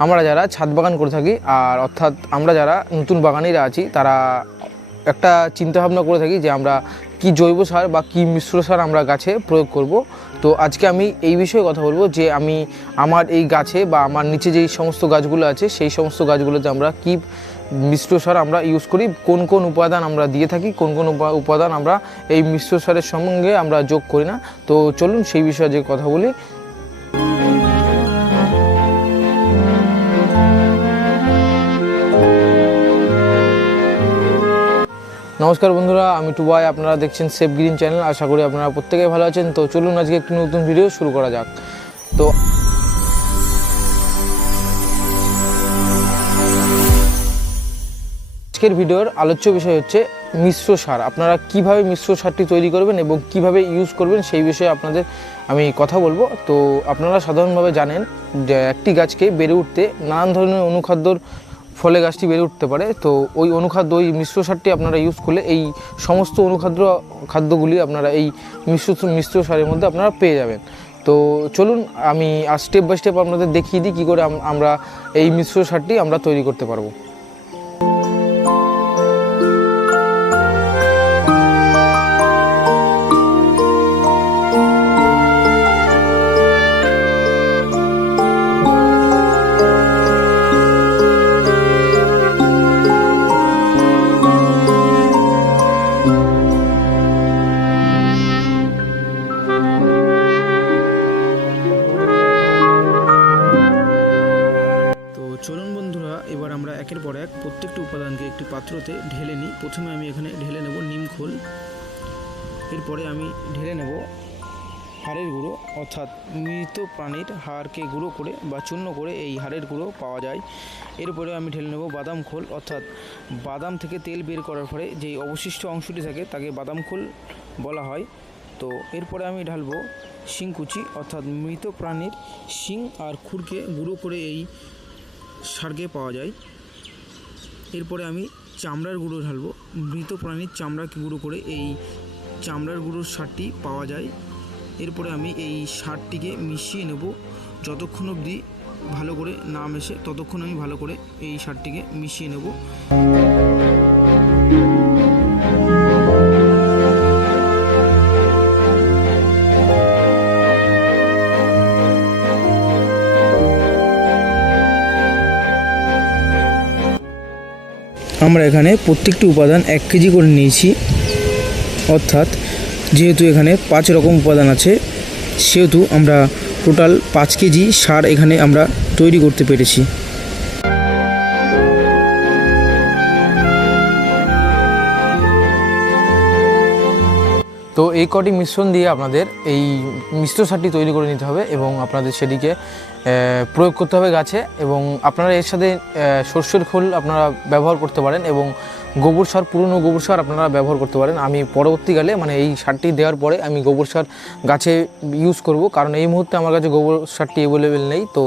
আমরা যারা ছাদ বাগান করে থাকি আর অর্থাৎ আমরা যারা নতুন বাগানিরা আছি, তারা একটা চিন্তাভাবনা করে থাকি যে আমরা কি জৈব সার বা কি মিশ্র সার আমরা গাছে প্রয়োগ করব। তো আজকে আমি এই বিষয়ে কথা বলব যে আমি আমার এই গাছে বা আমার নিচে যেই সমস্ত গাছগুলো আছে, সেই সমস্ত গাছগুলোতে আমরা কি মিশ্র সার আমরা ইউজ করি, কোন কোন উপাদান আমরা দিয়ে থাকি, কোন কোন উপা- উপাদান আমরা এই মিশ্র সারের সঙ্গে আমরা যোগ করি না। তো চলুন সেই বিষয়ে যে কথা বলি। নমস্কার বন্ধুরা, আমি টুবাই, আপনারা দেখছেন সেফ গ্রিন চ্যানেল, আশা করি আপনারা প্রত্যেকেই ভালো আছেন। তো চলুন আজকে একটি নতুন ভিডিও শুরু করা যাক। তো আজকের ভিডিওর আলোচ্য বিষয় হচ্ছে মিশ্র সার। আপনারা কীভাবে মিশ্র সারটি তৈরি করবেন এবং কীভাবে ইউজ করবেন সেই বিষয়ে আপনাদের আমি কথা বলব। তো আপনারা সাধারণভাবে জানেন যে একটি গাছকে বেড়ে উঠতে নানান ধরনের অনুখাদ্যর ফলে গাছটি বেড়ে উঠতে পারে। তো ওই অনুখাদ্য, ওই মিশ্র সারটি আপনারা ইউজ করলে এই সমস্ত অনুখাদ্য খাদ্যগুলি আপনারা এই মিশ্র মিশ্র সারের মধ্যে আপনারা পেয়ে যাবেন। তো চলুন, আমি আর স্টেপ বাই স্টেপ আপনাদের দেখিয়ে দিই কী করে আমরা এই মিশ্র সারটি আমরা তৈরি করতে পারব। প্রত্যেকটি উপাদানকে একটি পাত্রতে ঢেলে নিই। প্রথমে আমি এখানে ঢেলে নেব নিম খোল। এরপরে আমি ঢেলে নেব হাড়ের গুঁড়ো, অর্থাৎ মৃত প্রাণীর হাড়কে গুঁড়ো করে বা চূর্ণ করে এই হাড়ের গুঁড়ো পাওয়া যায়। এরপরে আমি ঢেলে নেব বাদাম খোল, অর্থাৎ বাদাম থেকে তেল বের করার পরে যেই অবশিষ্ট অংশটি থাকে তাকে বাদাম খোল বলা হয়। তো এরপরে আমি ঢালবো শিংকুচি, অর্থাৎ মৃত প্রাণীর শিং আর খুরকে গুঁড়ো করে এই সারকে পাওয়া যায়। এরপরে আমি চামড়ার গুঁড়ো ঢালবো। মৃত প্রাণীর চামড়াকে গুঁড়ো করে এই চামড়ার গুঁড়োর সারটি পাওয়া যায়। এরপরে আমি এই সারটিকে মিশিয়ে নেব। যতক্ষণ অবধি ভালো করে না মেশে, ততক্ষণ আমি ভালো করে এই সারটিকে মিশিয়ে নেব। আমরা এখানে প্রত্যেকটি উপাদান এক কেজি করে নিয়েছি। অর্থাৎ যেহেতু এখানে পাঁচ রকম উপাদান আছে, সেহেতু আমরা টোটাল পাঁচ কেজি সার এখানে আমরা তৈরি করতে পেরেছি। তো এই কটি মিশ্রণ দিয়ে আপনাদের এই মিশ্র সারটি তৈরি করে নিতে হবে এবং আপনাদের সেটিকে প্রয়োগ করতে হবে গাছে এবং আপনারা এর সাথে সর্ষের খোল আপনারা ব্যবহার করতে পারেন এবং গোবর সার, পুরনো গোবর সার আপনারা ব্যবহার করতে পারেন। আমি পরবর্তীকালে মানে এই সারটি দেওয়ার পরে আমি গোবর সার গাছে ইউজ করব কারণ এই মুহূর্তে আমার কাছে গোবর সারটি অ্যাভেলেবেল নেই। তো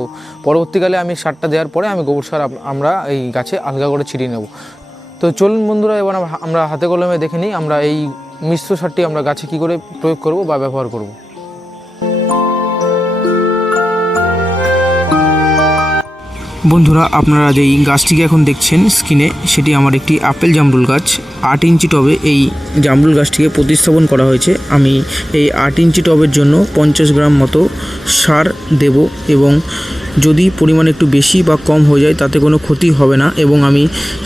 পরবর্তীকালে আমি সারটা দেওয়ার পরে আমি গোবর সার আমরা এই গাছে আলগা করে ছিটিয়ে নেব। তো চলুন বন্ধুরা, এবার আমরা হাতে কলমে দেখে নিই। আমরা এই মিশ্র সারটি আমরা গাছে কী করে প্রয়োগ করব বা ব্যবহার করব? বন্ধুরা, আপনারা যেই গাছটিকে এখন দেখছেন স্ক্রিনে সেটি আমার একটি আপেল জামরুল গাছ। আট ইঞ্চি টবে এই জামরুল গাছটিকে প্রতিস্থাপন করা হয়েছে। আমি এই আট ইঞ্চি টবের জন্য পঞ্চাশ গ্রাম মতো সার দেব এবং যদি পরিমাণ একটু বেশি বা কম হয়ে যায়, তাতে কোনো ক্ষতি হবে না এবং আমি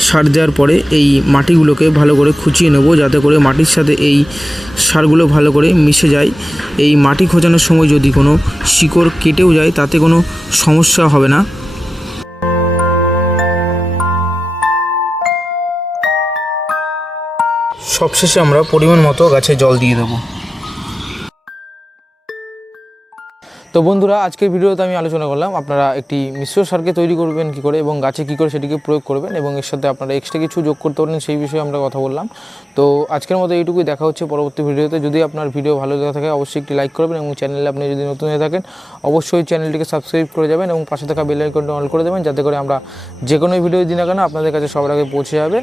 সার দেওয়ার পরে এই মাটিগুলোকে ভালো করে খুঁচিয়ে নেব যাতে করে মাটির সাথে এই সারগুলো ভালো করে মিশে যায়। এই মাটি খোঁচানোর সময় যদি কোনো শিকড় কেটেও যায়, তাতে কোনো সমস্যা হবে না। সবশেষে আমরা পরিমাণ মতো গাছে জল দিয়ে দেবো। তো বন্ধুরা, আজকের ভিডিওতে আমি আলোচনা করলাম আপনারা একটি মিশ্র সারকে তৈরি করবেন কী করে এবং গাছে কী করে সেটিকে প্রয়োগ করবেন এবং এর সাথে আপনারা এক্সট্রা কিছু যোগ করতে পারেন, সেই বিষয়ে আমরা কথা বললাম। তো আজকের মতো এইটুকুই, দেখা হচ্ছে পরবর্তী ভিডিওতে। যদি আপনার ভিডিও ভালো লেগে থাকে, অবশ্যই একটি লাইক করবেন এবং চ্যানেলে আপনি যদি নতুন হয়ে থাকেন, অবশ্যই চ্যানেলটিকে সাবস্ক্রাইব করে যাবেন এবং পাশে থাকা বেল আইকনটা অন করে দেবেন, যাতে করে আমরা যে কোনো ভিডিও দিন না কেন আপনাদের কাছে সবার আগে পৌঁছে যাবে।